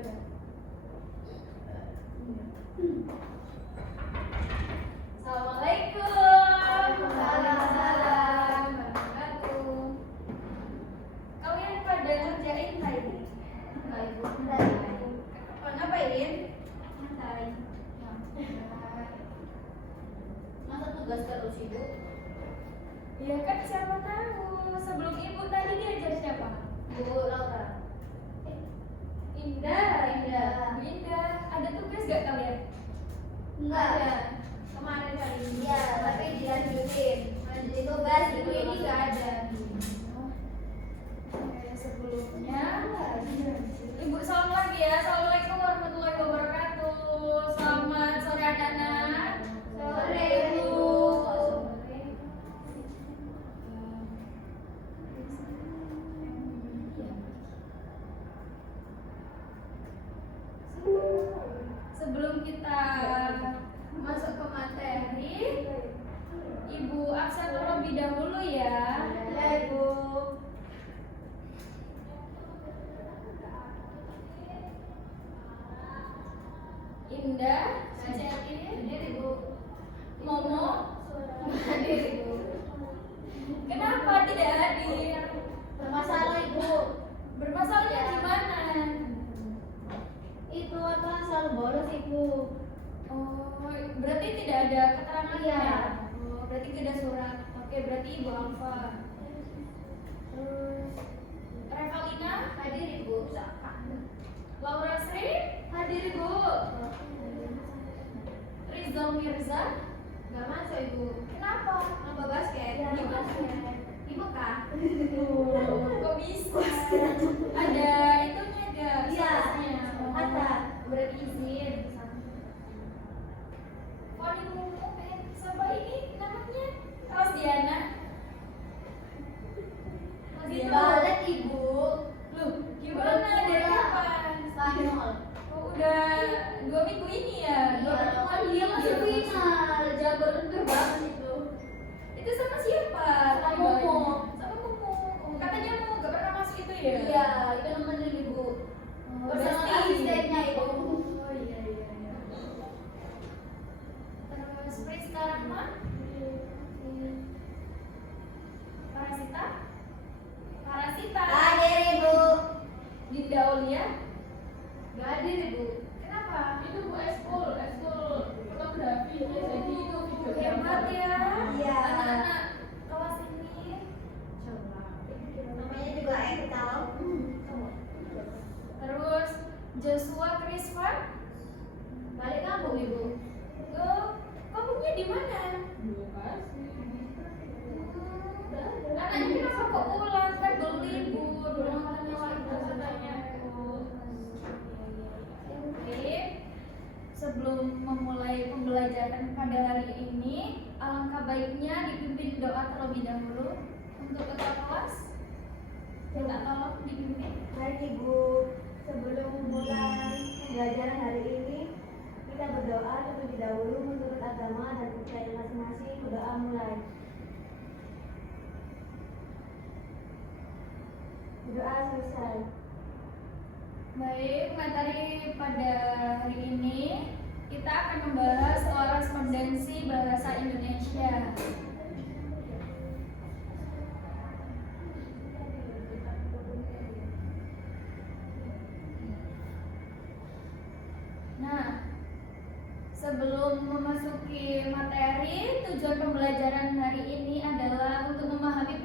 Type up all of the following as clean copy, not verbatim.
udah. Assalamualaikum. Waalaikumsalam warahmatullahi. Kalian pada ngerjain tadi? Enggak, Ibu. Ngapain? Santai. Masa tugas terus, Ibu? Ya kan siapa tahu. Sebelum ibu tadi diajar siapa? Bu Laura. Indah. Indah. Indah. Ada tugas gak kalian? Enggak ada. Kemarin kali. Iya, tapi dilanjutin. Lanjutin tugas, Ibu ini enggak ada. Oke, sebelumnya Ibu salam lagi ya. Assalamualaikum warahmatullahi wabarakatuh. Selamat sore anak-anak. Sore, Ibu. Sebelum kita masuk ke materi, Ibu absen terlebih dahulu ya. Ya, Ibu. Indah, Ceci, Hadir, Ibu. Momo, Hadir, Ibu. kenapa tidak hadir? Bermasalah, Ibu. Bermasalahnya gimana? Itu apa selalu bolos, Ibu. Oh, berarti tidak ada keterangan Iya. ya? Oh, berarti tidak ada surat. Oke, berarti Ibu Alfa. Terus Revalina, Hadir, Ibu. Laura Sri, Hadir, Ibu. Rizal Mirza. Gak masuk, Ibu. Kenapa? Lomba basket. Iya, Di basket. Ibu kah? Kok bisa? Ada itunya gak? Iya, Statusnya? Oh, ada. Berarti izin. Fani Mumu, siapa ini namanya? Rosdiana. Dibalik, Ibu. Loh, gimana? Dari kapan? Spanyol. Oh, udah 2 minggu ini ya? Iya, kan dia masih final. Jago rendah banget itu. Itu sama siapa? Sama Momo. Sama Mumu. Oh, katanya mau gak pernah masuk itu ya? Iya, itu nemenin Ibu. Oh, Bersama Besti. asistennya, Ibu. Oh iya iya iya. Terus Priska Rahma, Parasita, Parasita, Hadir, Ibu. Dinda Aulia. Gak hadir, Ibu. Kenapa? Itu Bu eskul fotografi jadi itu video Hebat ya. Iya. Anak-anak kelas ini. Namanya juga Ektal. Terus Joshua Krisvan. Balik kampung, Ibu. Kampungnya di mana? Anaknya kenapa kok pulang? Kan belum libur, belum makan katanya. Oke. Sebelum memulai pembelajaran pada hari ini, alangkah baiknya dipimpin doa terlebih dahulu untuk ketua kelas. Minta tolong dipimpin. Baik, Ibu. Sebelum mulai pembelajaran hari ini, kita berdoa terlebih dahulu menurut agama dan kepercayaan masing-masing. Berdoa mulai. Berdoa selesai. Baik, materi pada hari ini kita akan membahas korespondensi bahasa Indonesia. Nah, sebelum memasuki materi, tujuan pembelajaran hari ini adalah untuk memahami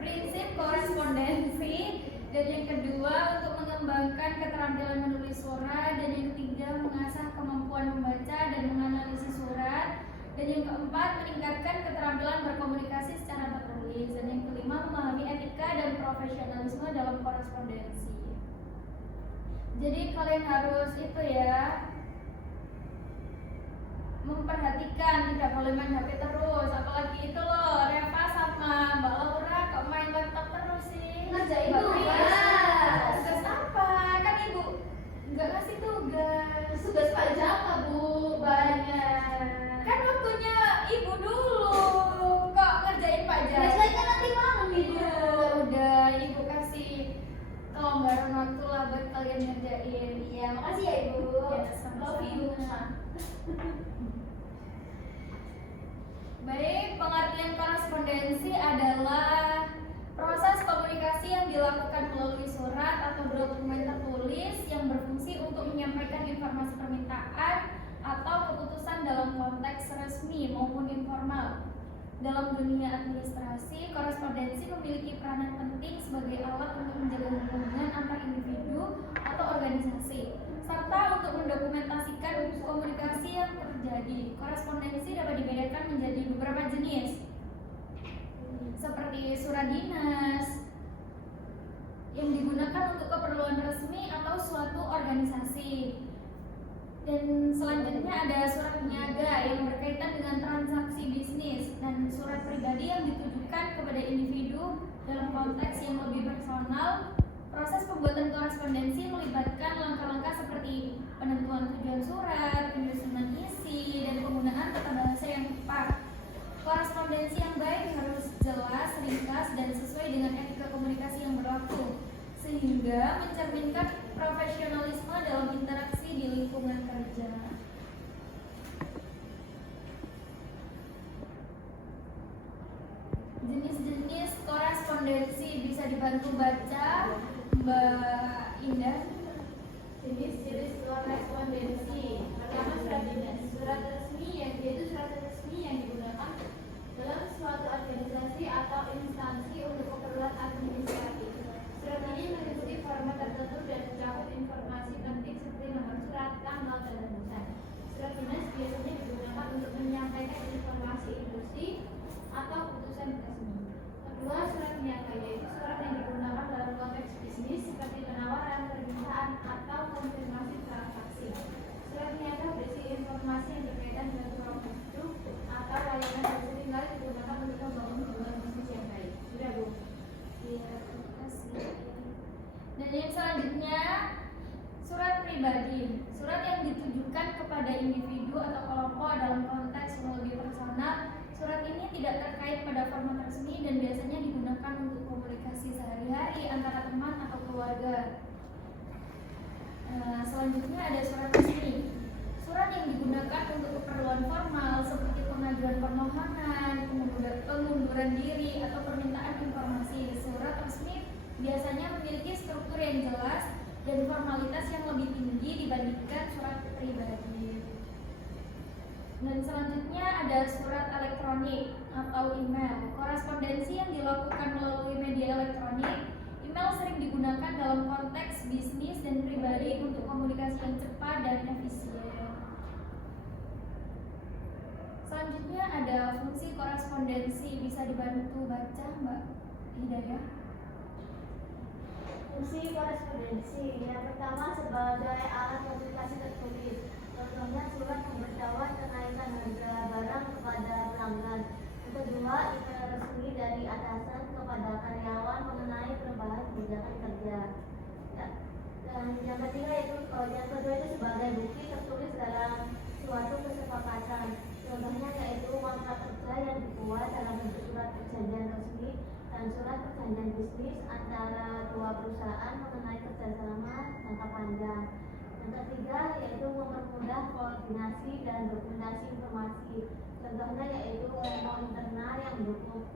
prinsip korespondensi, dan yang kedua untuk mengembangkan keterampilan menulis surat, dan yang ketiga mengasah kemampuan membaca dan menganalisis surat, dan yang keempat meningkatkan keterampilan berkomunikasi secara tertulis, dan yang kelima memahami etika dan profesionalisme dalam korespondensi. Jadi kalian harus itu ya, memperhatikan, tidak boleh main HP terus. Apalagi itu loh, Reva sama Mbak Laura kok main laptop terus sih. Ngerjain Mbak tugas. Pris, tugas apa? Kan ibu nggak ngasih tugas. Tugas Pak Jaka, Bu. Banyak. Kan waktunya ibu dulu. Kok ngerjain Pak Jaka? Biasanya nanti malam, Ibu. Iya, udah ibu kasih kelonggaran waktu lah buat kalian ngerjain. Iya, makasih ya Ibu. Ya, sama-sama. Love you. Baik, pengertian korespondensi adalah proses komunikasi yang dilakukan melalui surat atau dokumen tertulis yang berfungsi untuk menyampaikan informasi permintaan atau keputusan dalam konteks resmi maupun informal. Dalam dunia administrasi, korespondensi memiliki peranan penting sebagai alat untuk menjaga hubungan antar individu atau organisasi, serta untuk mendokumentasikan komunikasi yang terjadi. Korespondensi dapat dibedakan menjadi beberapa jenis, seperti surat dinas yang digunakan untuk keperluan resmi atau suatu organisasi. Dan selanjutnya ada surat niaga yang berkaitan dengan transaksi bisnis, dan surat pribadi yang ditujukan kepada individu dalam konteks yang lebih personal. Proses pembuatan korespondensi melibatkan langkah-langkah seperti penentuan tujuan surat, penyusunan isi, dan penggunaan tata bahasa yang tepat. Korespondensi yang baik harus jelas, ringkas, dan sesuai dengan etika komunikasi yang berlaku, sehingga mencerminkan profesionalisme dalam interaksi di lingkungan kerja. Jenis-jenis korespondensi bisa dibantu baca Mbak Indah. Jenis-jenis korespondensi. Pertama, surat dinas. Surat resmi yaitu surat resmi yang digunakan dalam suatu organisasi atau instansi untuk keperluan administratif. Surat ini meliputi format tertentu dan mencakup informasi penting seperti nomor surat, tanggal, dan rumusan. Surat dinas biasanya digunakan untuk menyampaikan informasi industri atau putusan resmi. Kedua, surat niaga yaitu surat yang digunakan dalam konteks bisnis seperti penawaran, permintaan, atau konfirmasi transaksi. Surat niaga berisi informasi yang berkaitan dengan produk atau layanan dan seringkali digunakan untuk membangun hubungan bisnis yang baik. Sudah Bu? Iya, terima kasih. Dan yang selanjutnya, surat pribadi. Surat yang ditujukan kepada individu atau kelompok dalam konteks yang lebih personal. Surat ini tidak terkait pada format resmi dan biasanya digunakan untuk komunikasi sehari-hari antara teman atau keluarga. Selanjutnya ada surat resmi. Surat yang digunakan untuk keperluan formal seperti pengajuan permohonan, pengunduran diri, atau permintaan informasi. Surat resmi biasanya memiliki struktur yang jelas dan formalitas yang lebih tinggi dibandingkan surat pribadi. Dan selanjutnya ada surat elektronik atau email. Korespondensi yang dilakukan melalui media elektronik. Email sering digunakan dalam konteks bisnis dan pribadi untuk komunikasi yang cepat dan efisien. Selanjutnya ada fungsi korespondensi, bisa dibantu baca Mbak Hidayah. Fungsi korespondensi yang pertama sebagai alat komunikasi tertulis. Contohnya surat pemberitahuan kenaikan harga barang kepada pelanggan. Yang kedua, email resmi dari atasan kepada karyawan mengenai perubahan kebijakan kerja. Ya. Dan yang ketiga yang kedua itu sebagai bukti tertulis dalam suatu kesepakatan. Contohnya yaitu kontrak kerja yang dibuat dalam bentuk surat perjanjian resmi dan surat perjanjian bisnis antara dua perusahaan mengenai kerjasama jangka panjang. Yang ketiga yaitu mempermudah koordinasi dan dokumentasi informasi. Contohnya yaitu memo internal yang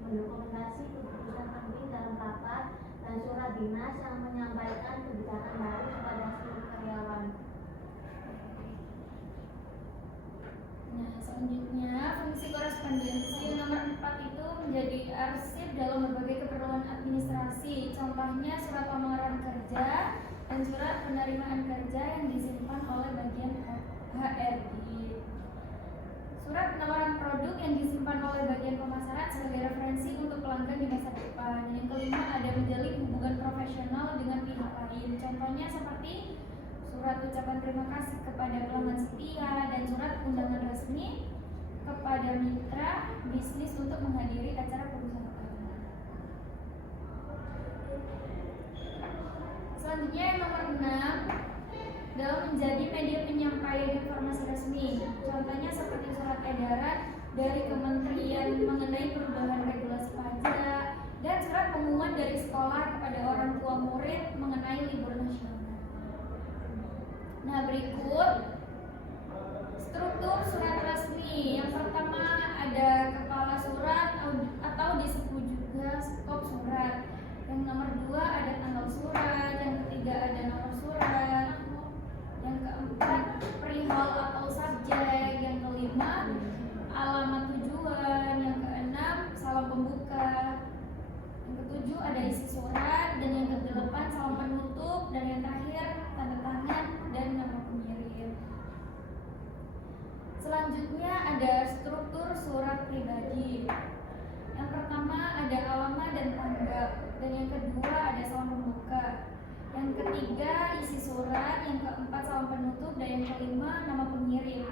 mendokumentasi keputusan penting dalam rapat dan surat dinas yang menyampaikan kebijakan baru kepada seluruh karyawan. Nah, selanjutnya fungsi korespondensi nomor 4 itu menjadi arsip dalam berbagai keperluan administrasi. Contohnya surat lamaran kerja dan surat penerimaan kerja yang disimpan oleh bagian HRD. Surat penawaran produk yang disimpan oleh bagian pemasaran sebagai referensi untuk pelanggan di masa depan. Yang kelima ada menjalin hubungan profesional dengan pihak lain. Contohnya seperti surat ucapan terima kasih kepada pelanggan setia dan surat undangan resmi kepada mitra bisnis untuk menghadiri acara perusahaan. Selanjutnya yang nomor 6 dalam menjadi media penyampaian informasi resmi. Contohnya seperti surat edaran dari kementerian mengenai perubahan regulasi pajak dan surat pengumuman dari sekolah kepada orang tua murid mengenai libur nasional. Nah, berikut struktur surat resmi. Yang pertama ada kepala surat atau disebut juga skop surat. Yang nomor 2 ada tanggal surat. Yang ketiga ada nomor surat. Yang keempat perihal atau subjek. Yang kelima alamat tujuan. Yang keenam salam pembuka. Yang ketujuh ada isi surat. Dan yang kedelapan salam penutup. Dan yang terakhir tanda tangan dan nama pengirim. Selanjutnya ada struktur surat pribadi. Yang pertama ada alamat dan tanggal. Dan yang kedua ada salam pembuka. Yang ketiga isi surat. Yang keempat salam penutup. Dan yang kelima nama pengirim.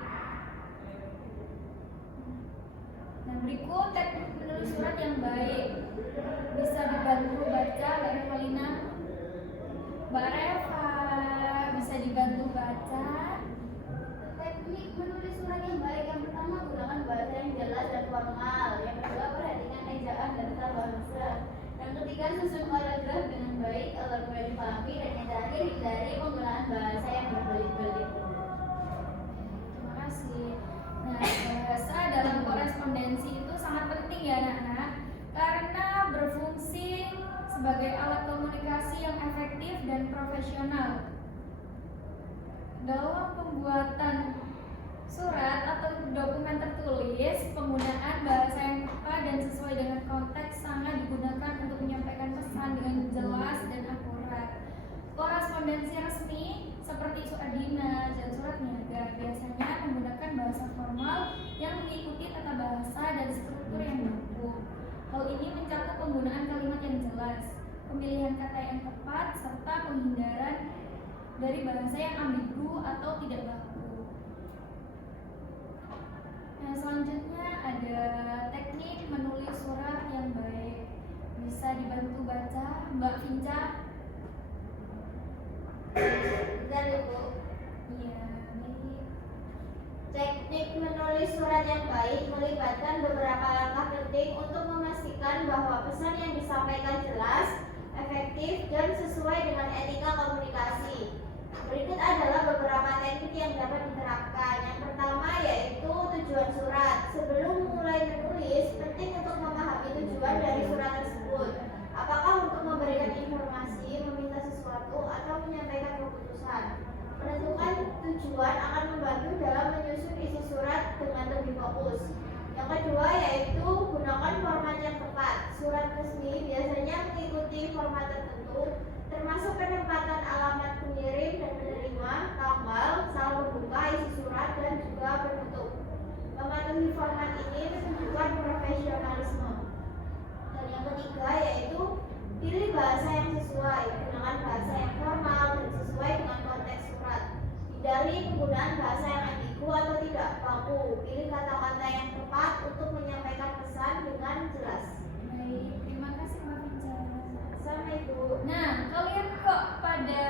Nah, berikut teknik menulis surat yang baik. Bisa dibantu baca Mbak Revalina. Mbak Reva bisa dibantu baca. Teknik menulis surat yang baik, yang pertama gunakan bahasa yang jelas dan formal. Yang kedua perhatikan ejaan dan tata bahasa. Yang ketiga susun paragraf dengan baik agar mudah dipahami. Dan yang terakhir hindari penggunaan bahasa yang berbelit-belit. Terima kasih. Nah, bahasa dalam korespondensi itu sangat penting ya anak-anak, karena berfungsi sebagai alat komunikasi yang efektif dan profesional. Dalam pembuatan surat atau dokumen tertulis, penggunaan bahasa yang tepat dan sesuai dengan konteks sangat digunakan untuk menyampaikan pesan dengan jelas dan akurat. Korespondensi resmi seperti surat dinas dan surat niaga biasanya menggunakan bahasa formal yang mengikuti tata bahasa dan struktur yang baku. Hal ini mencakup penggunaan kalimat yang jelas, pemilihan kata yang tepat, serta penghindaran dari bahasa yang ambigu atau tidak baku. Nah, selanjutnya ada teknik menulis surat yang baik. Bisa dibantu baca Mbak Vinca. Bentar Ibu. Iya, baik. Teknik menulis surat yang baik melibatkan beberapa langkah penting untuk memastikan bahwa pesan yang disampaikan jelas, efektif, dan sesuai dengan etika komunikasi. Berikut adalah beberapa teknik yang dapat diterapkan. Yang pertama yaitu tujuan surat. Sebelum mulai menulis, penting untuk memahami tujuan dari surat tersebut. Apakah untuk memberikan informasi, meminta sesuatu, atau menyampaikan keputusan. Menentukan tujuan akan membantu dalam menyusun isi surat dengan lebih fokus. Yang kedua yaitu gunakan format yang tepat. Surat resmi biasanya mengikuti format tertentu, termasuk penempatan alamat pengirim dan penerima, tanggal, salam pembuka, isi surat, dan juga penutup. Mematuhi format ini menunjukkan profesionalisme. Dan yang ketiga yaitu pilih bahasa yang sesuai. Gunakan bahasa yang formal dan sesuai dengan konteks surat. Hindari penggunaan bahasa yang ambigu atau tidak baku. Pilih kata-kata yang tepat untuk menyampaikan pesan dengan jelas. Baik, terima kasih Mbak Vinca. Sama Ibu. Nah, kalian kok pada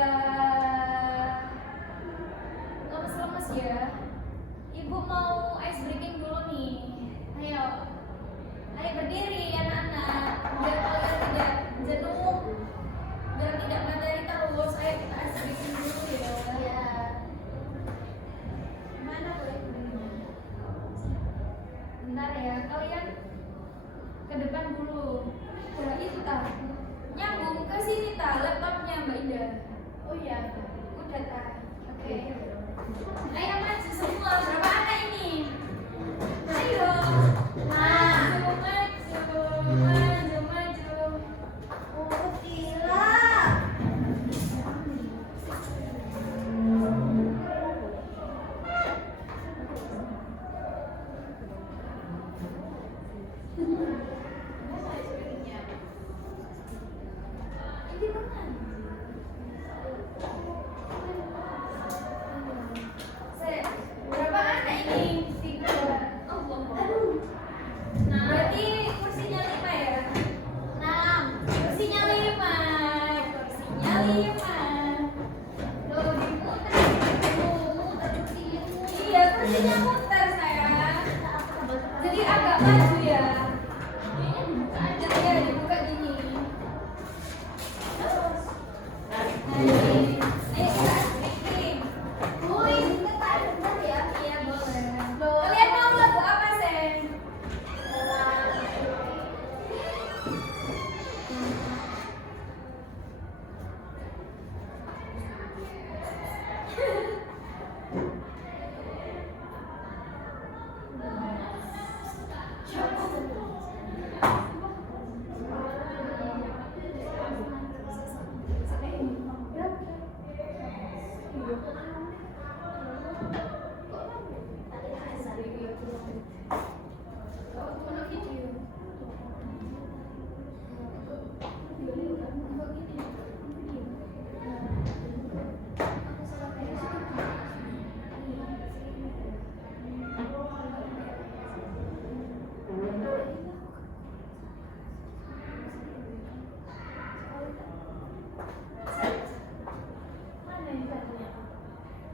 lemes-lemes ya? Ibu mau ice breaking dulu nih. Ayo, ayo berdiri anak-anak. Biar kalian tidak jenuh, biar tidak materi terus. Ayo kita ice breaking dulu ya. Ya. Mana boleh berdirinya? Bentar ya, kalian ke depan dulu. Udah itu tah. Nyambung ke sini tah, laptopnya Mbak Ida. Oh iya. Udah tah. Oke. Ayo maju semua. Berapa anak ini? Ayo. Maju, maju. Oh, Tila. Ini mana? Berapa anak ini? 3. Aduh. Nah, berarti kursinya 5 ya? 6. Kursinya 5. Kursinya 5. Loh, dimuter. Muter kursinya. Iya, kursinya muter sayang. Jadi agak maju ya. Kayaknya dibuka aja ya, dibuka gini. Terus. Nah, ini. Ayo kita breaking.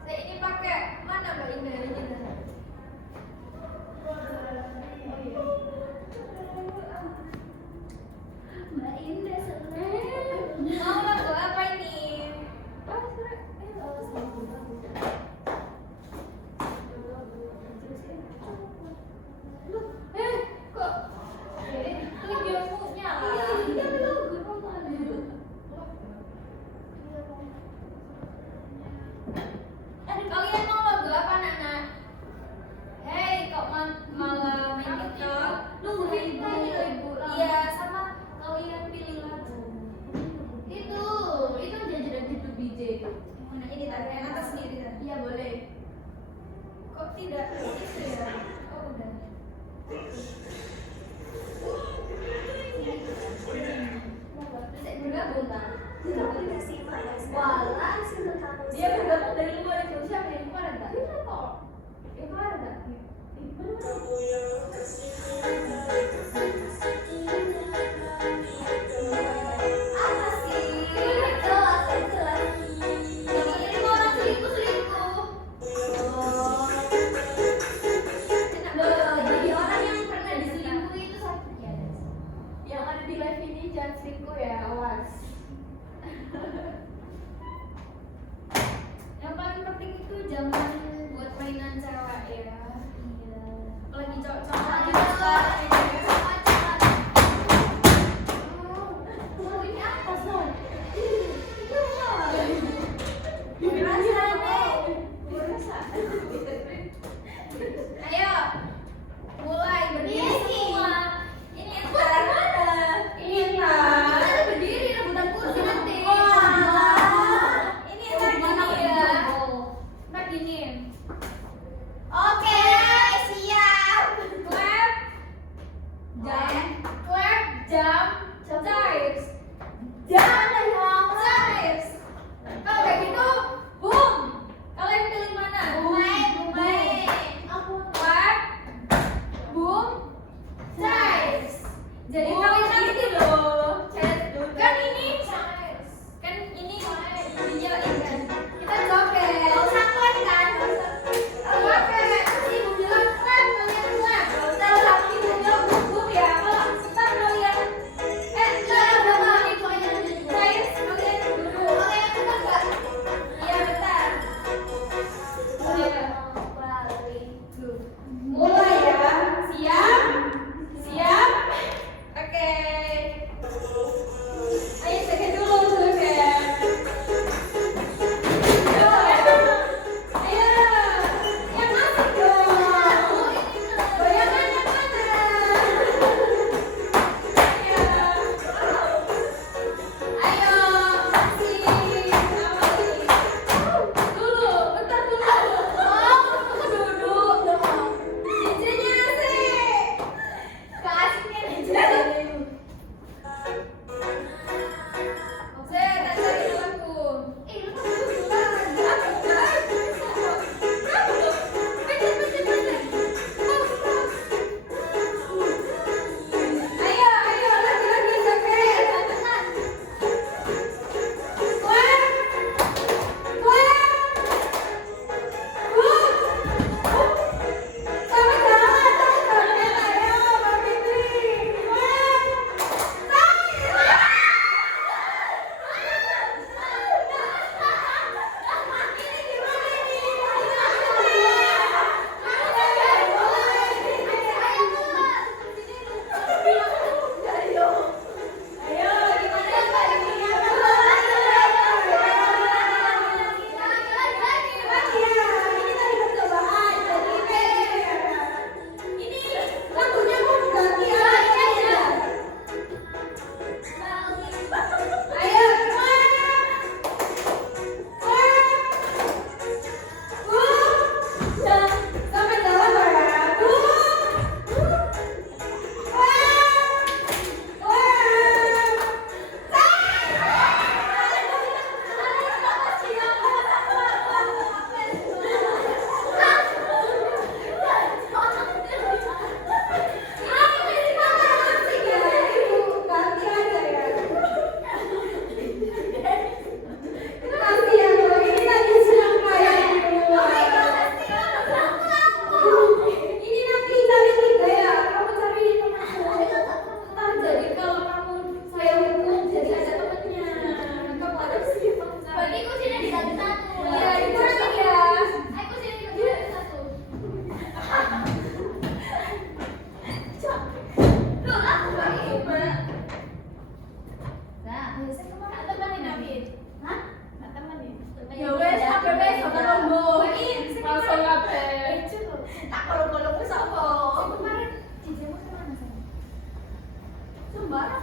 Saya ini pakai mana Mbak Indah ini? Mbak Indah seneng. Mau lagu apa ini? Kok videomu nyala? Kalian mau lagu apa Nana? Hei, kok malah main TikTok? Ibu. Iya, sama kalian pilih lagu. Itu jajaran gitu BJ. Mana ini tadi yang atas sendiri kan? Iya boleh. Kok tidak itu ya? Oh udah. Saya bergabung kan? Walah, sudah kamu. Dia bergabung dari luar itu siapa yang kemarin tak? Itu kok. Yang kemarin tak? Apa sih? Jelas. Ini mau orang selingkuh. Jadi orang yang pernah diselingkuhi itu sakit ya. Yang ada di live ini jangan selingkuh ya, awas. Yang paling penting itu jangan buat mainan cewek ya. Iya. Lagi cowok-cowok juga. Ini apa, Son? Ayo, mulai berdiri Ini. semua. Ini entar. Ini entar. Berdiri rebutan kursi nanti. Ini entar gini ya. Entar gini. Oke, siap. Clap. Jam. Clap. Jam. Chives. Jangan yang Chives. Kalau kayak gitu, boom. Kalian pilih mana? Bumai. Clap. Boom. Chives. Jadi Oh, kalian gitu nanti loh. kan ini kan ini iya kan kita joget. Usah clap kan?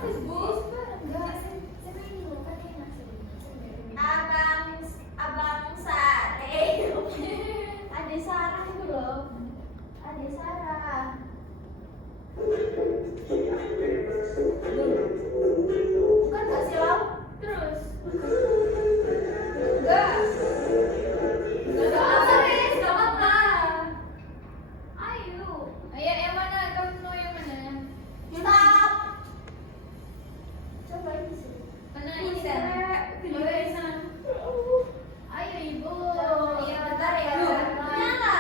Facebook. Enggak, saya main dulu kan enak sih. Abang Sare. Adik Sarah itu loh. Adik Sarah. Bukan kasih lauk Terus. enggak apa-apa Riz, enggak apa-apa. Ayo. Ayo yang mana? Kamu mau yang mana? Stop. Coba ini sih. Mana Ini ini? Sarah, video Reza. Ayo ibu. Iya bentar ya. Loh, Nyala.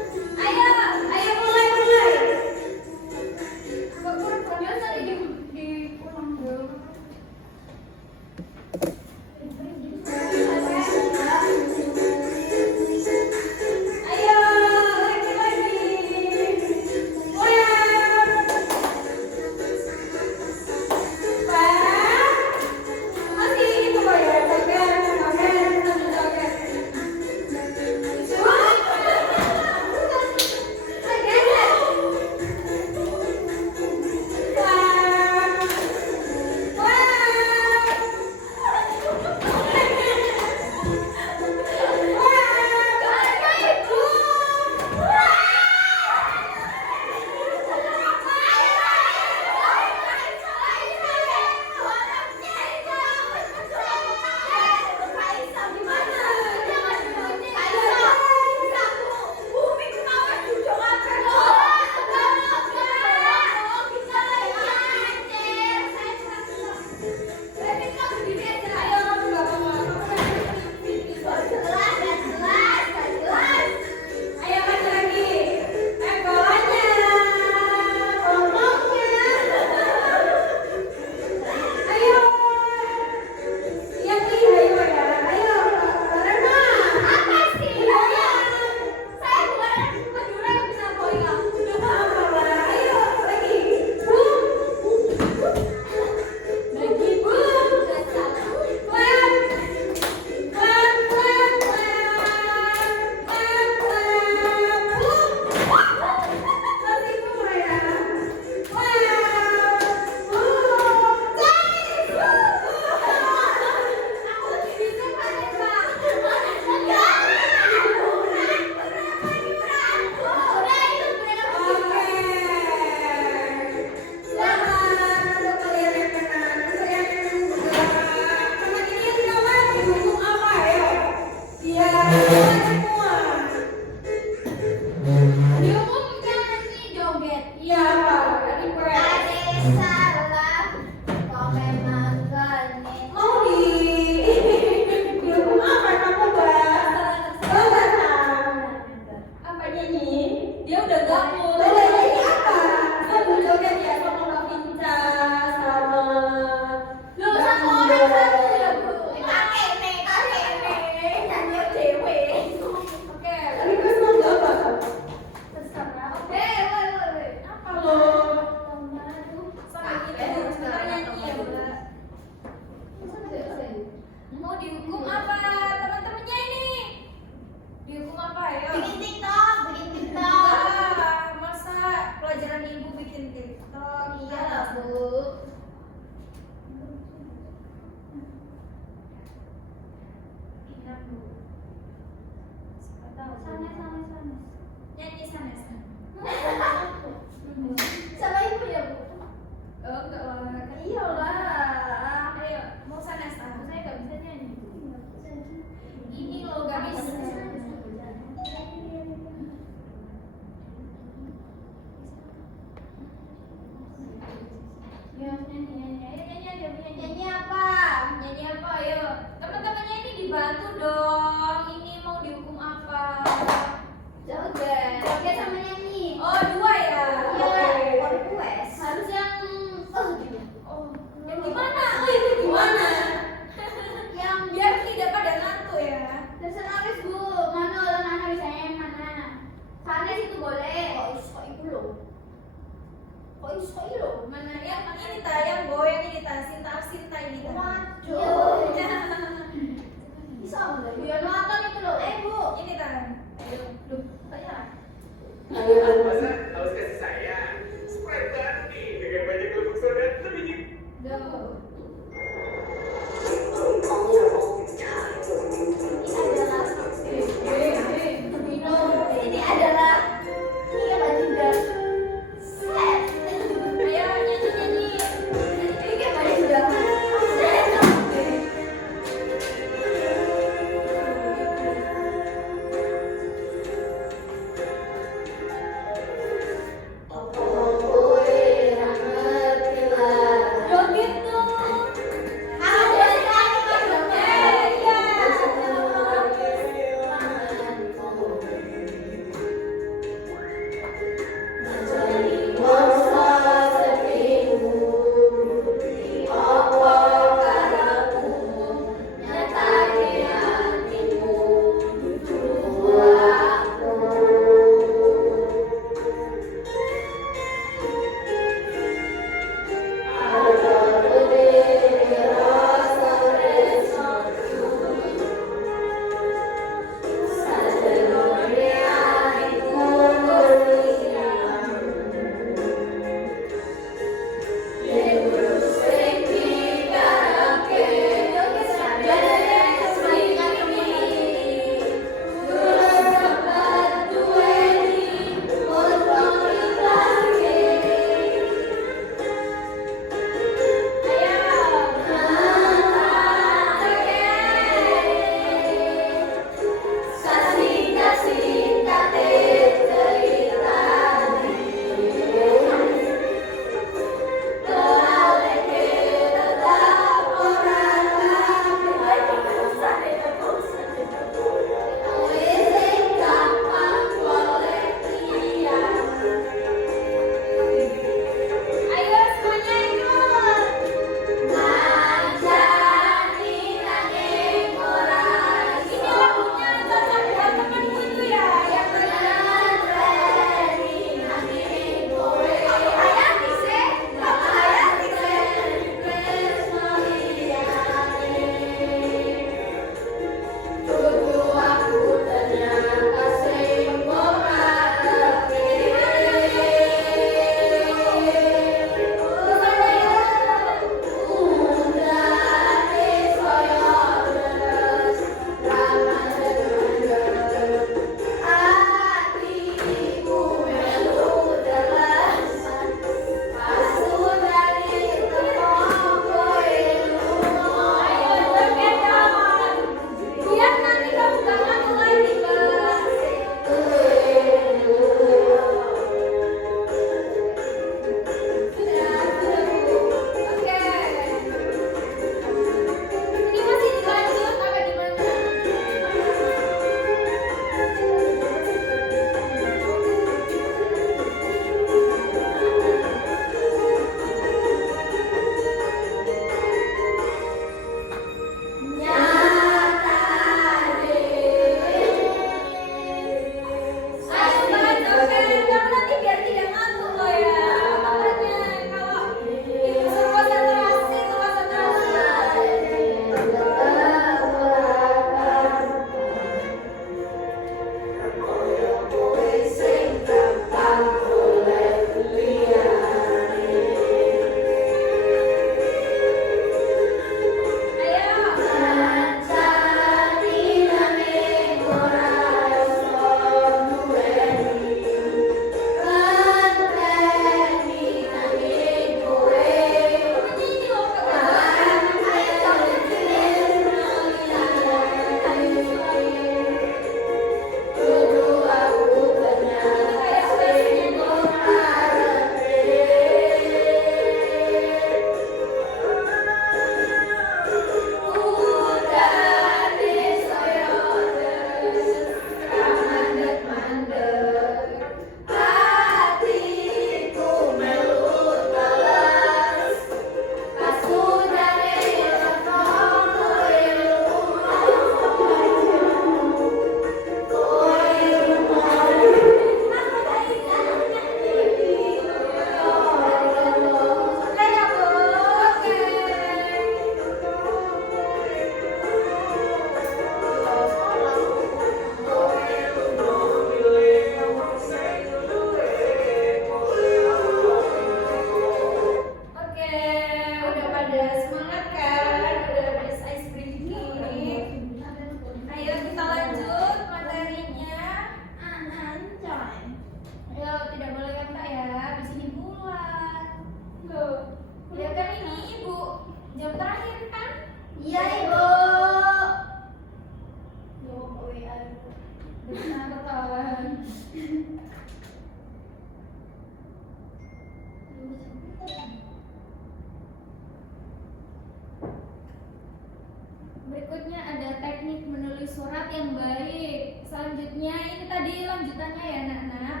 Berikutnya ada teknik menulis surat yang baik. Selanjutnya ini tadi lanjutannya ya anak-anak.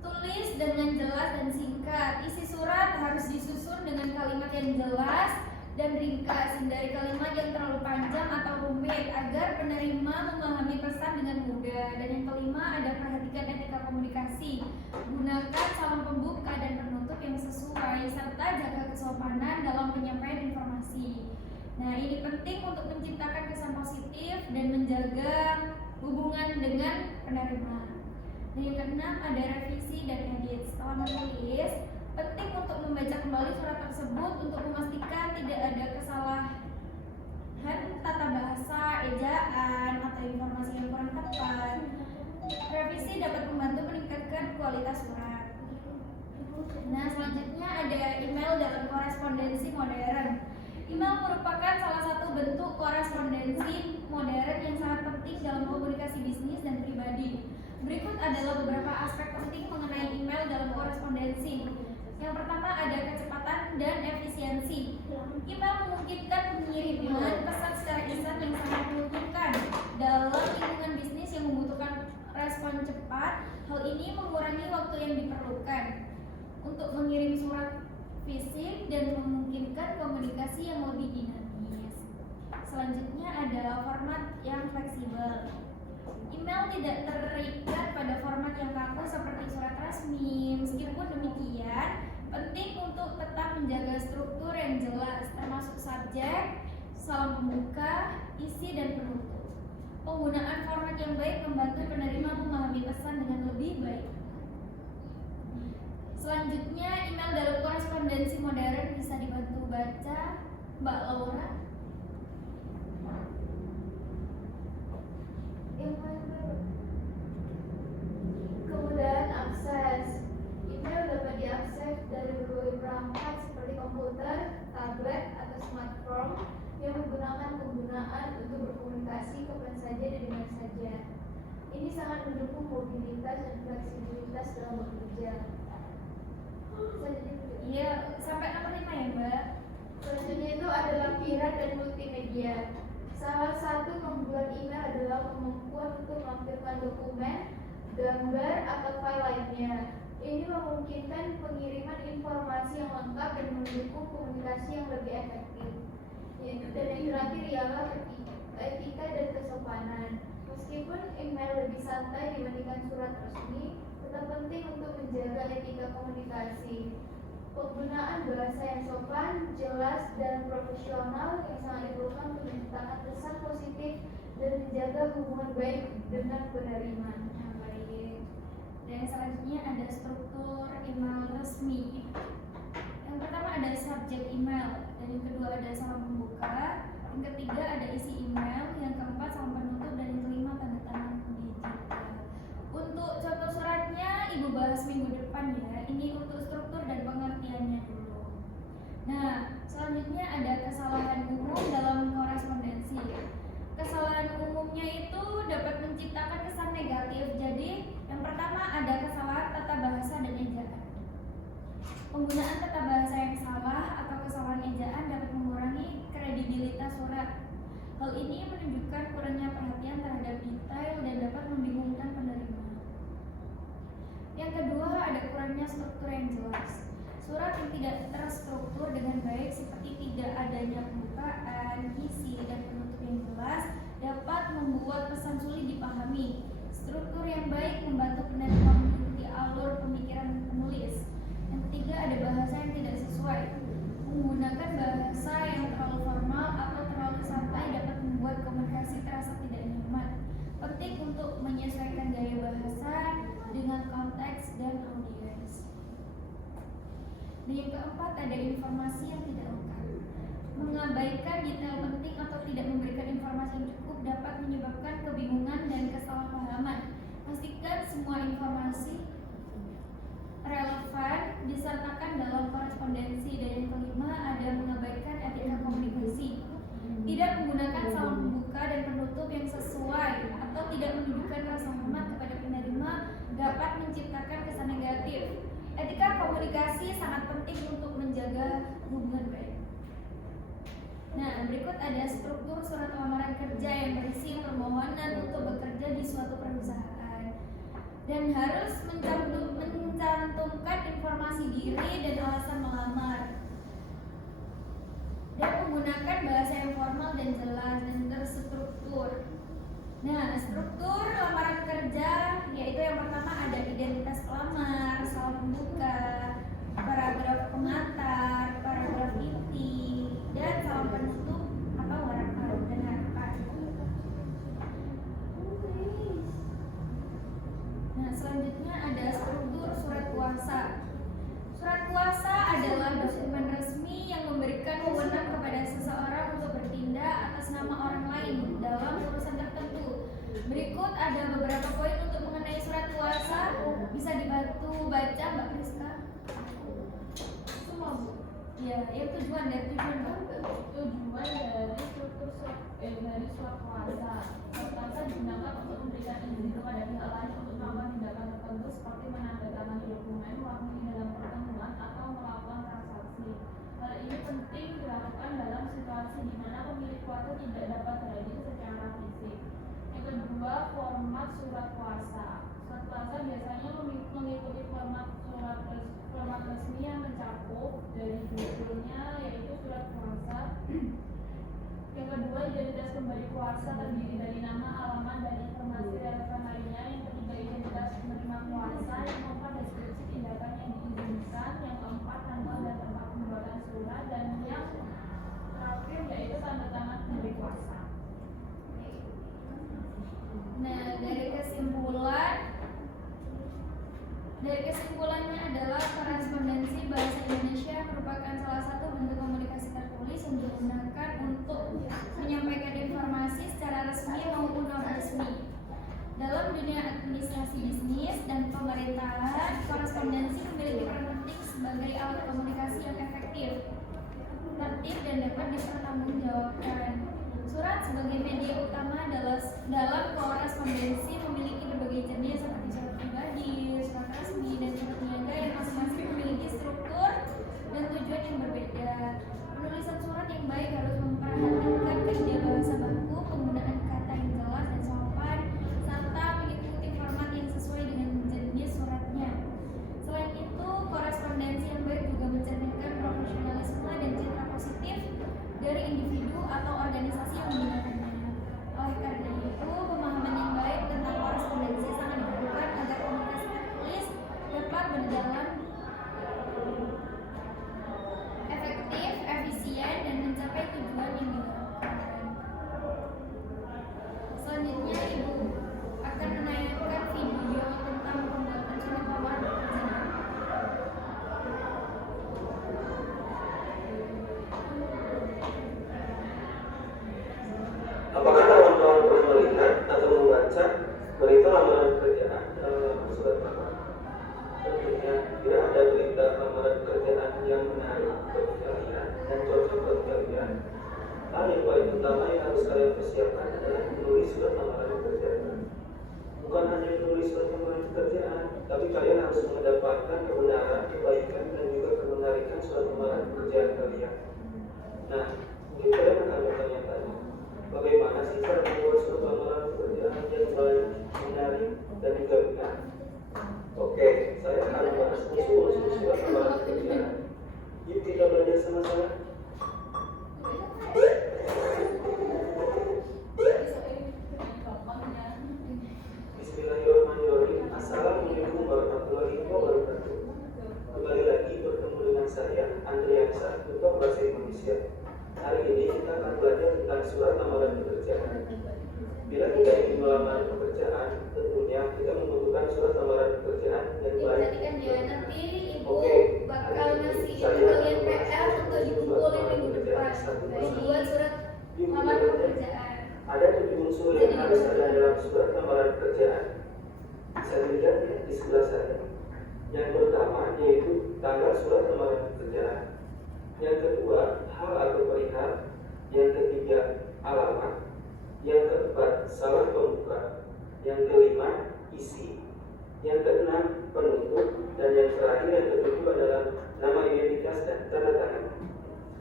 Tulis dengan jelas dan singkat. Isi surat harus disusun dengan kalimat yang jelas dan ringkas. Hindari kalimat yang terlalu panjang atau rumit agar penerima memahami pesan dengan mudah. Dan yang kelima ada perhatikan etika komunikasi. Gunakan salam pembuka dan penutup yang sesuai serta jaga kesopanan dalam penyampaian informasi. Nah, ini penting untuk menciptakan kesan positif dan menjaga hubungan dengan penerima. Dan yang keenam ada revisi dan edit. Setelah menulis, penting untuk membaca kembali surat tersebut untuk memastikan tidak ada kesalahan tata bahasa, ejaan, atau informasi yang kurang tepat. Revisi dapat membantu meningkatkan kualitas surat. Nah, selanjutnya ada email dalam korespondensi modern. Email merupakan salah satu bentuk korespondensi modern yang sangat penting dalam komunikasi bisnis dan pribadi. Berikut adalah beberapa aspek penting mengenai email dalam korespondensi. Yang pertama ada kecepatan dan efisiensi. Email memungkinkan pengiriman pesan secara instan yang sangat menguntungkan dalam lingkungan bisnis yang membutuhkan respon cepat. Hal ini mengurangi waktu yang diperlukan untuk mengirim surat fisik dan memungkinkan komunikasi yang lebih dinamis. Selanjutnya ada format yang fleksibel. Email tidak terikat pada format yang kaku seperti surat resmi. Meskipun demikian, penting untuk tetap menjaga struktur yang jelas, termasuk subjek, salam pembuka, isi, dan penutup. Penggunaan format yang baik membantu penerima memahami pesan dengan lebih baik. Selanjutnya, email dalam korespondensi modern bisa dibantu baca Mbak Laura. Kemudahan akses. Email dapat diakses dari berbagai perangkat seperti komputer, tablet, atau smartphone yang menggunakan penggunaan untuk berkomunikasi kapan saja dan di mana saja. Ini sangat mendukung mobilitas dan fleksibilitas dalam bekerja. Iya, sampai nomor 5 ya Mbak. Selanjutnya itu ada lampiran dan multimedia. Salah satu membuat email adalah kemampuan untuk melampirkan dokumen, gambar, atau file lainnya. Ini memungkinkan pengiriman informasi yang lengkap dan mendukung komunikasi yang lebih efektif. Dan yang terakhir ialah etika dan kesopanan. Meskipun email lebih santai dibandingkan surat resmi, tetap penting untuk menjaga etika komunikasi. Penggunaan bahasa yang sopan, jelas, dan profesional yang sangat diperlukan untuk menciptakan kesan positif dan menjaga hubungan baik dengan penerima. Nah, baik. Dan selanjutnya ada struktur email resmi. Yang pertama ada subjek email, dan yang kedua ada salam pembuka, yang ketiga ada isi email, yang keempat salam penutup, dan yang kelima tanda tangan digital. Untuk contoh suratnya Ibu bahas minggu depan ya. Ini untuk struktur dan pengertiannya dulu. Nah, selanjutnya ada kesalahan umum dalam korespondensi. Kesalahan umumnya itu dapat menciptakan kesan negatif. Jadi, yang pertama ada kesalahan tata bahasa dan ejaan. Penggunaan tata bahasa yang salah atau kesalahan ejaan dapat mengurangi kredibilitas surat. Hal ini menunjukkan kurangnya perhatian terhadap detail dan dapat membingungkan penerima. Yang kedua ada kurangnya struktur yang jelas. Surat yang tidak terstruktur dengan baik seperti tidak adanya pembukaan, isi, dan penutup yang jelas dapat membuat pesan sulit dipahami. Struktur yang baik membantu penerima mengikuti alur pemikiran penulis. Yang ketiga ada bahasa yang tidak sesuai. Menggunakan bahasa yang terlalu formal atau terlalu santai dapat membuat komunikasi terasa tidak nyaman. Penting untuk menyesuaikan gaya bahasa dengan konteks dan audiens. Dan yang keempat ada informasi yang tidak lengkap. Mengabaikan detail penting atau tidak memberikan informasi yang cukup dapat menyebabkan kebingungan dan kesalahpahaman. Pastikan semua informasi relevan disertakan dalam korespondensi. Dan yang kelima ada mengabaikan etika komunikasi. Tidak menggunakan salam pembuka dan penutup yang sesuai atau tidak menunjukkan rasa hormat kepada penerima dapat menciptakan kesan negatif. Etika komunikasi sangat penting untuk menjaga hubungan baik. Nah, berikut ada struktur surat lamaran kerja yang berisi permohonan untuk bekerja di suatu perusahaan dan harus mencantumkan informasi diri dan alasan melamar dan menggunakan bahasa yang formal dan jelas dan terstruktur. Nah, struktur lamaran kerja yaitu yang pertama ada identitas pelamar, salam pembuka, paragraf pengantar, paragraf inti, dan salam penutup atau harapan dan harapan. Nah, selanjutnya ada struktur surat kuasa. Surat kuasa adalah dokumen resmi yang memberikan wewenang kepada seseorang untuk bertindak atas nama orang lain dalam urusan tertentu. Berikut ada beberapa poin untuk mengenai surat kuasa. Bisa dibantu baca Mbak Priska? Semua Bu. Ya, yang tujuan dari tujuan Mbak. Tujuan dari struktur dari surat kuasa. Surat kuasa digunakan untuk memberikan izin kepada pihak lain untuk melakukan tindakan tertentu seperti menandatangani dokumen, mewakili dalam pertemuan atau melakukan transaksi. Hal ini penting dilakukan dalam situasi di mana pemilik kuasa tidak dapat hadir secara fisik. Yang kedua, format surat kuasa. Surat kuasa biasanya mengikuti format resmi yang mencakup dari judulnya yaitu surat kuasa. Yang kedua, identitas pemberi kuasa terdiri dari nama, alamat, dan informasi relevan lainnya. Yang ketiga, identitas penerima kuasa. Yang keempat, deskripsi tindakan yang diizinkan. Yang keempat, tanggal dan tempat pembuatan surat. Dan yang terakhir yaitu tanda tangan pemberi kuasa. Nah, dari kesimpulannya adalah korespondensi bahasa Indonesia merupakan salah satu bentuk komunikasi tertulis yang digunakan untuk menyampaikan informasi secara resmi maupun non-resmi. Dalam dunia administrasi bisnis dan pemerintahan, korespondensi memiliki peran penting sebagai alat komunikasi yang efektif, tertib, dan dapat dipertanggungjawabkan. Surat sebagai media utama dalam korespondensi memiliki berbagai jenis seperti surat pribadi, surat resmi, dan surat niaga yang masing-masing memiliki struktur dan tujuan yang berbeda. Penulisan surat yang baik harus memperhatikan kaidah bahasa baku, penggunaan kata yang jelas dan sopan, serta mengikuti format yang sesuai dengan jenis suratnya. Selain itu, korespondensi yang baik juga mencerminkan profesionalisme dan citra positif dari individu atau organisasi yang menggunakannya. Oleh karena itu, pemahaman yang baik tentang korespondensi sangat diperlukan agar komunikasi tertulis dapat berjalan efektif, efisien, dan mencapai tujuan yang diharapkan. Selanjutnya, Ibu akan menayangkan video tentang pembuatan surat lamaran pekerjaan. Apakah kawan-kawan pernah melihat atau membaca berita lamaran pekerjaan dalam surat lamaran? Tentunya tidak ada berita lamaran pekerjaan yang menarik bagi kalian dan cocok bagi kalian. Hal yang paling utama yang harus kalian persiapkan adalah menulis surat lamaran pekerjaan. Bukan hanya menulis surat lamaran pekerjaan, tapi kalian harus mendapatkan kebenaran, kebaikan, dan juga kemenarikan surat lamaran pekerjaan kalian. Nah, mungkin kalian akan bertanya-tanya, bagaimana sih cara membuat surat lamaran pekerjaan yang baik, menarik, dan juga benar? Oke, saya akan membahas unsur-unsur surat lamaran pekerjaan. Yuk kita belajar sama-sama. Bismillahirrahmanirrahim. Assalamualaikum warahmatullahi wabarakatuh. Kembali lagi bertemu dengan saya, Andriansa, untuk bahasa Indonesia. Hari ini kita akan belajar tentang surat lamaran pekerjaan. Bila kita ingin melamar pekerjaan, tentunya kita membutuhkan surat lamaran pekerjaan yang baik. Perhatikan ya, nanti Ibu Oke, bakal ngasih saya kalian akan PR untuk dikumpulin minggu depan. Buat surat lamaran pekerjaan. Ada 7 unsur yang harus ada dalam surat lamaran pekerjaan. Bisa dilihat ya di sebelah saya. Yang pertama yaitu tanggal surat lamaran pekerjaan. Yang kedua, hal atau perihal. Yang ketiga, alamat. Yang keempat, salam pembuka. Yang kelima, isi. Yang keenam, penutup. Dan yang terakhir, yang ketujuh adalah nama identitas dan tanda tangan.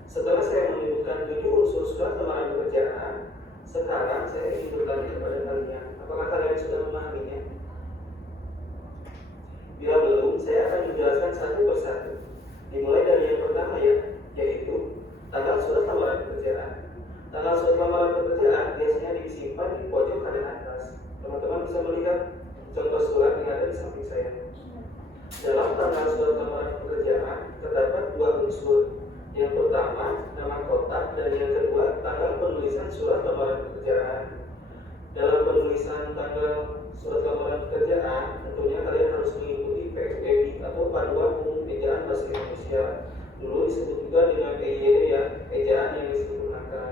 Setelah saya menyebutkan 7 unsur surat lamaran pekerjaan, sekarang saya ingin bertanya kepada kalian, apakah kalian sudah memahaminya? Bila belum, saya akan menjelaskan satu persatu. Dimulai dari yang pertama yaitu tanggal surat lamaran pekerjaan. Tanggal surat lamaran pekerjaan biasanya disimpan di pojok kanan atas. Teman-teman bisa melihat contoh surat yang ada di samping saya. Dalam tanggal surat lamaran pekerjaan terdapat 2 unsur. Yang pertama, nama kotak, dan yang kedua, tanggal penulisan surat lamaran pekerjaan. Dalam penulisan tanggal surat lamaran pekerjaan, tentunya kalian harus mengikuti PSBB atau Panduan Umum Ejaan Bahasa Indonesia. Dulu disebut juga dengan EYD ejaan yang disempurnakan.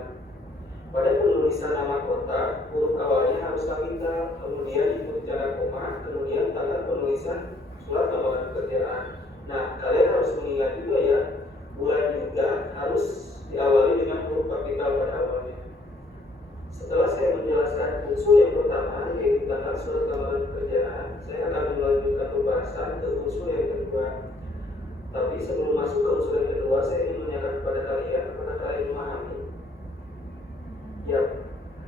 Pada penulisan nama kota, huruf awalnya harus kapital, kemudian diikuti tanda koma, kemudian tanggal penulisan surat lamaran pekerjaan. Nah, kalian harus mengingat juga bulan juga harus diawali dengan huruf kapital pada awalnya. Setelah saya menjelaskan unsur yang pertama, yaitu tanggal surat lamaran pekerjaan, saya akan melanjutkan pembahasan ke unsur yang kedua. Tapi sebelum masuk ke unsur yang kedua, saya ingin menanyakan kepada kalian, apakah kalian memahami? Ya,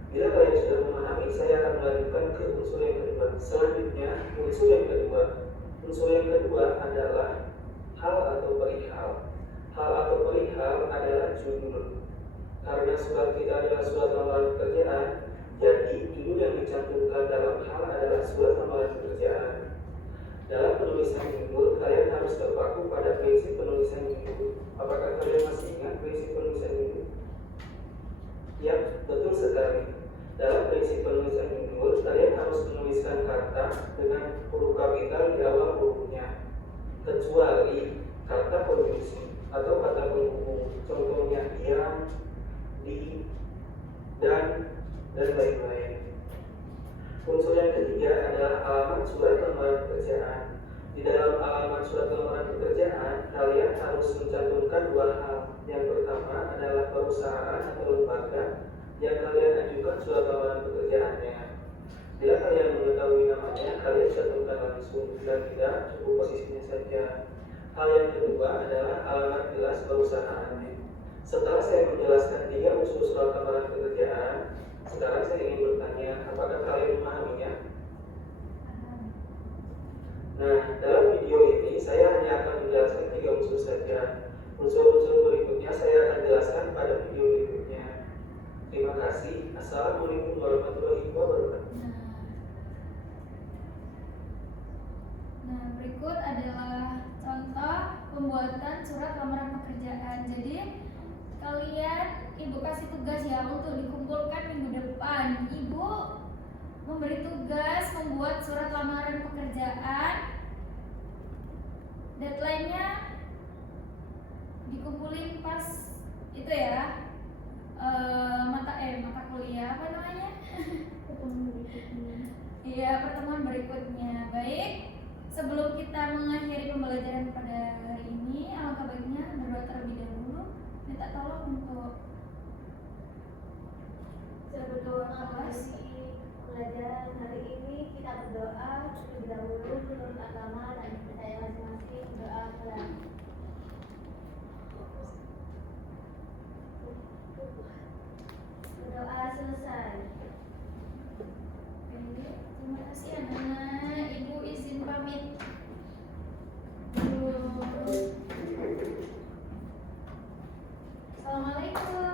bila kalian sudah memahami, saya akan melanjutkan ke unsur yang kedua. Selanjutnya, unsur yang kedua adalah hal atau perihal. Hal atau perihal adalah judul. Karena surat kita adalah surat lamaran pekerjaan, jadi judul yang dicantumkan dalam hal adalah surat lamaran pekerjaan. Dalam penulisan judul, kalian harus terpaku pada prinsip penulisan judul. Apakah kalian masih ingat prinsip penulisan judul? Ya, betul sekali. Dalam prinsip penulisan judul, kalian harus menuliskan kata dengan huruf kapital di awal hurufnya, kecuali kata konjungsi atau kata penghubung, contohnya yang, di, dan lain-lain. Unsur yang ketiga adalah alamat surat lamaran pekerjaan. Di dalam alamat surat lamaran pekerjaan, kalian harus mencantumkan 2 hal. Yang pertama adalah perusahaan atau lembaga yang kalian ajukan surat lamaran pekerjaannya. Bila kalian mengetahui namanya, kalian cantumkan langsung, dan tidak cukup posisinya saja. Hal yang kedua adalah alamat jelas perusahaannya. Setelah saya menjelaskan 3 unsur surat lamaran pekerjaan, sekarang saya ingin bertanya, apakah kalian memahaminya? Nah, dalam video ini saya hanya akan menjelaskan 3 unsur saja. Unsur-unsur berikutnya saya akan jelaskan pada video berikutnya. Terima kasih. Assalamualaikum warahmatullahi wabarakatuh. Nah, berikut adalah contoh pembuatan surat lamaran pekerjaan. Jadi kalian, ibu kasih tugas ya untuk dikumpulkan minggu depan. Ibu memberi tugas membuat surat lamaran pekerjaan. Deadline-nya dikumpulin pas itu ya, mata kuliah apa namanya? Iya, pertemuan berikutnya. Baik. Sebelum kita mengakhiri pembelajaran pada hari ini, alangkah baiknya berdoa terlebih dahulu. Minta tolong untuk Sebelum mengakhiri pelajaran hari ini, kita berdoa terlebih dahulu menurut agama dan percaya masing-masing. Doa mulai. Berdoa selesai. terima kasih anak-anak. Ibu izin pamit. Assalamualaikum.